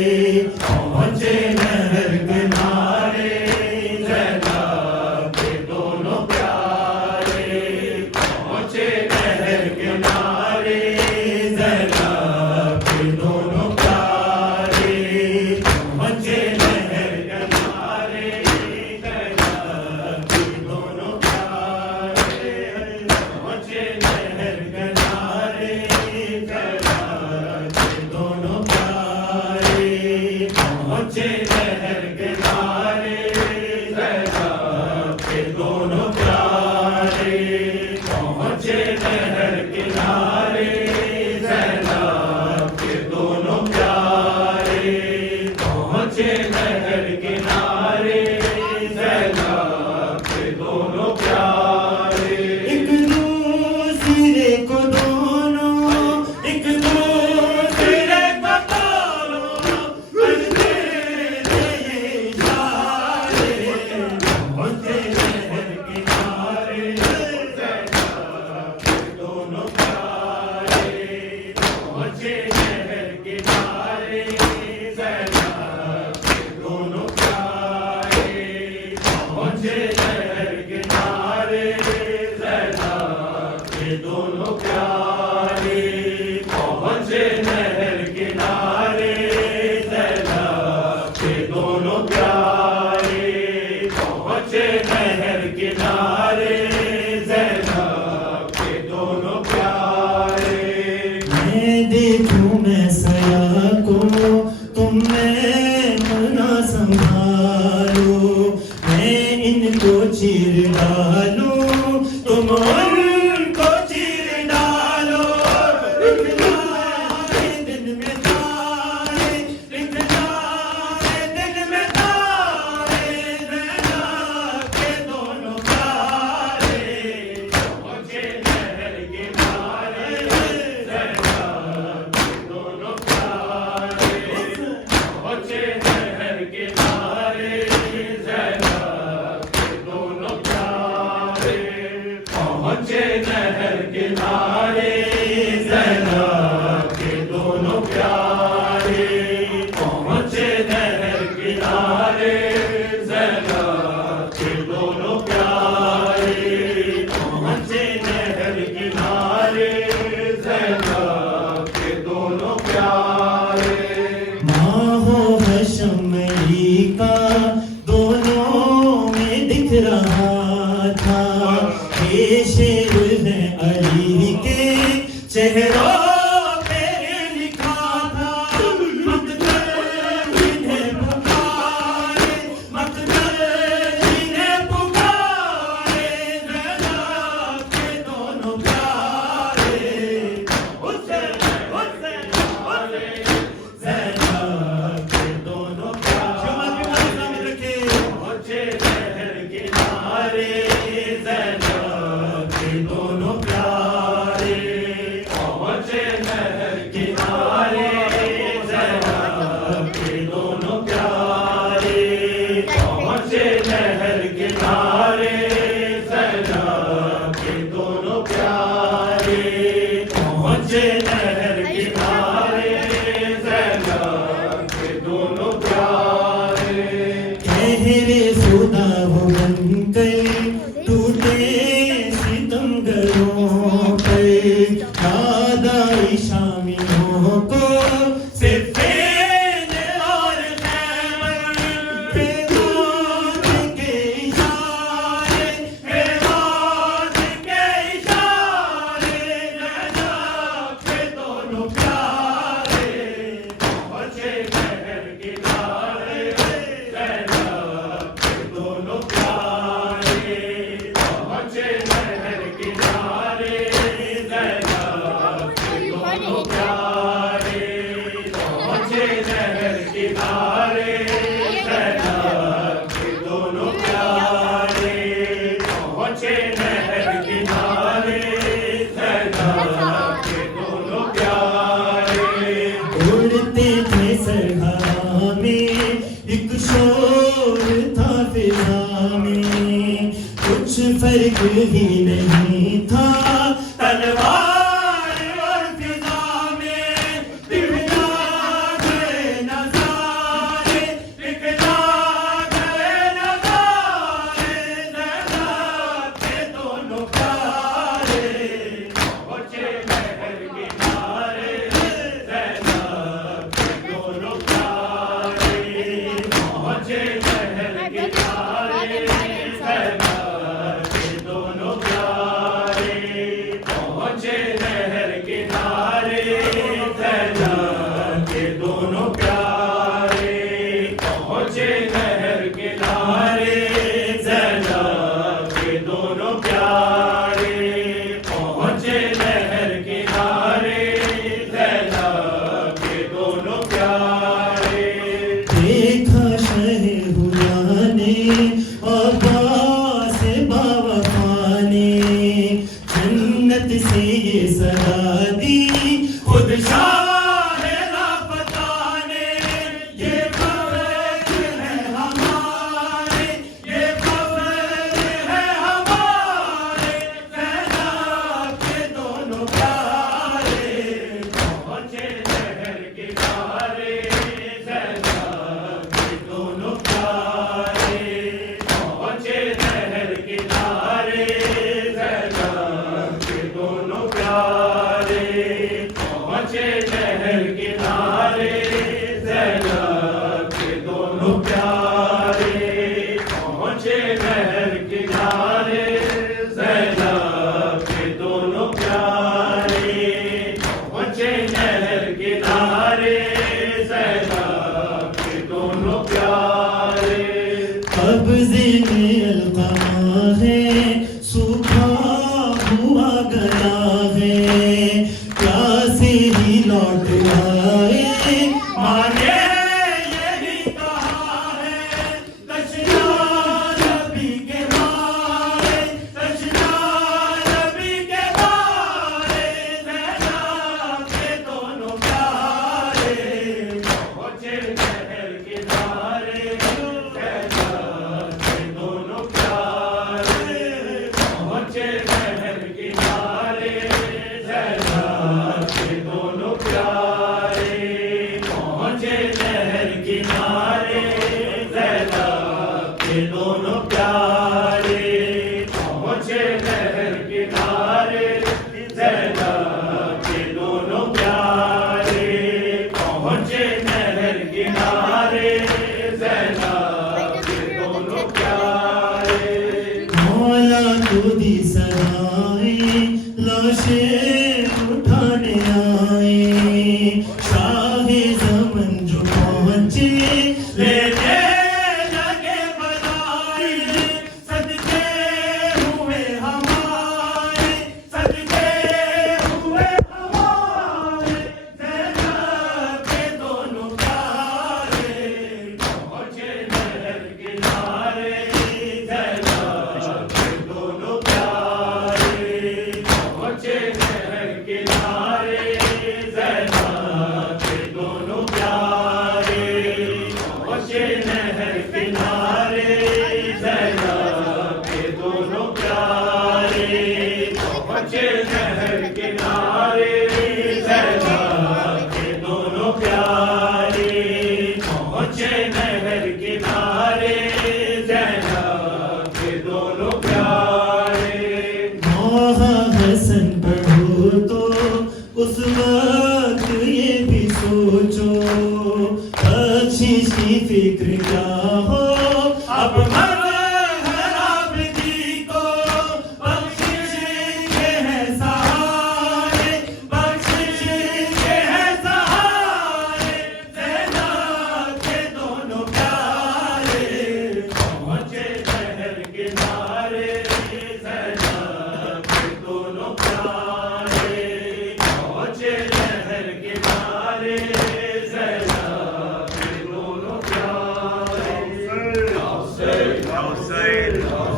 पहुंचे नहर किनारे जैनब के दोनों प्यारे, पहुंचे नहर किनारे जैनब के दोनों प्यारे, पहुंचे नहर किनारे जैनब के दोनों प्यारे, पहुंचे नहर किनारे जैनब के दोनों प्यारे, पहुंचे नहर किनारे जैनब के दोनों प्यारे, पहुंचे नहर किनारे जैनब के दोनों प्यारे, पहुंचे नहर किनारे जैनब के दोनों प्यारे। एक दूसरे को दोनों, एक दूसरे को दोनों करते थे इशारे, पहुंचे नहर किनारे जैनब के दोनों प्यारे, पहुंचे नहर किनारे जैनब के दोनों प्यारे, पहुंचे नहर किनारे जैनब के दोनों प्यारे, पहुंचे नहर किनारे जैनब के दोनों प्यारे, पहुंचे नहर किनारे जैनब के दोनों प्यारे। मैं देखूं मैं सया को, तुम मैं मना संभालो, मैं इनको चीर डालूं, तुम उनको चीर डालो, लिख जाए दिन में तारे, लिख जाए दिन में तारे जैनब के दोनों प्यारे, पहुंचे नहर किनारे जैनब के दोनों प्यारे, पहुंचे नहर किनारे जैनब के दोनों प्यारे, पहुंचे नहर किनारे जैनब के दोनों प्यारे, पहुंचे नहर किनारे जैनब के दोनों प्यारे, पहुंचे नहर किनारे जैनब के दोनों प्यारे। माँ हो हशमली का दोनों में दिख रहा था, ये शेर है अली के चेहरों पे लिखा था, मत कर इन्हें पुकारे, मत कर इन्हें पुकारे जैनब के दोनों प्यारे, उससे प्यारे जैनब के दोनों प्यारे, पहुंचे नहर किनारे जैनब के दोनों प्यारे, पहुंचे नहर किनारे जैनब के दोनों प्यारे, पहुंचे नहर किनारे जैनब के दोनों प्यारे, पहुंचे नहर किनारे जैनब के दोनों प्यारे। कहरे खुदा हो बनकर टूटे सितमगरों पर, नादाई शामियों को सिफ़ेन और खैबर, बेबाद के इशारे, बेबाद के इशारे जैनब के दोनों प्यारे, पहुंचे नहर किनारे जैनब के दोनों प्यारे, पहुंचे नहर किनारे जैनब के दोनों प्यारे, पहुंचे नहर किनारे जैनब के दोनों प्यारे, पहुंचे नहर किनारे जैनब के दोनों प्यारे। उड़ते थे सरहा में, एक शोर था फिजा में, कुछ फर्क ही नहीं था तलवार और फिजा में, दिव्या दोनों प्यारे पहुँचे नहर किनारे ज़ैनब के दोनों प्यारे पहुँचे नहर किनारे ज़ैनब के दोनों प्यारे कब्ज़े में अलक़मा है सूखा हुआ गया है प्यासे ही लौट आए माने यही कहा है तशना नबी के बारे तशना नबी के बारे ज़ैनब के दोनों प्यारे पहुँचे नहर किनारे ज़ैनब के दोनों प्यारे पहुँचे नहर किनारे ज़ैनब के दोनों प्यारे पहुँचे नहर किनारे ज़ैनब के दोनों प्यारे पहुँचे नहर किनारे ज़ैनब के दोनों प्यारे पहुँचे नहर किनारे ज़ैनब के दोनों प्यारे मौला को दी सदाए लाशें उठाने आए शाहे ज़मन जो पहुँचे लेने लगे बधाई सदके हुए हमारे सदके हुए हमारे ज़ैनब के दोनों प्यारे पहुँचे नहर किनारे ज़ैनब के दोनों प्यारे पहुँचे नहर किनारे ज़ैनब के दोनों प्यारे पहुँचे नहर किनारे ज़ैनब के दोनों प्यारे पहुँचे नहर किनारे ज़ैनब के दोनों प्यारे पहुँचे नहर किनारे ज़ैनब के दोनों प्यारे मौहा हसन पढ़ो तो उस वक्त ये भी सोचो बख्शिश की फिक्र क्या हो अब मज़हब दी को बख्शिश के है सहारे बख्शिश के है सहारे ज़ैनब के दोनों प्यारे पहुँचे नहर किनारे ज़ैनब के दोनों प्यारे पहुँचे नहर किनारे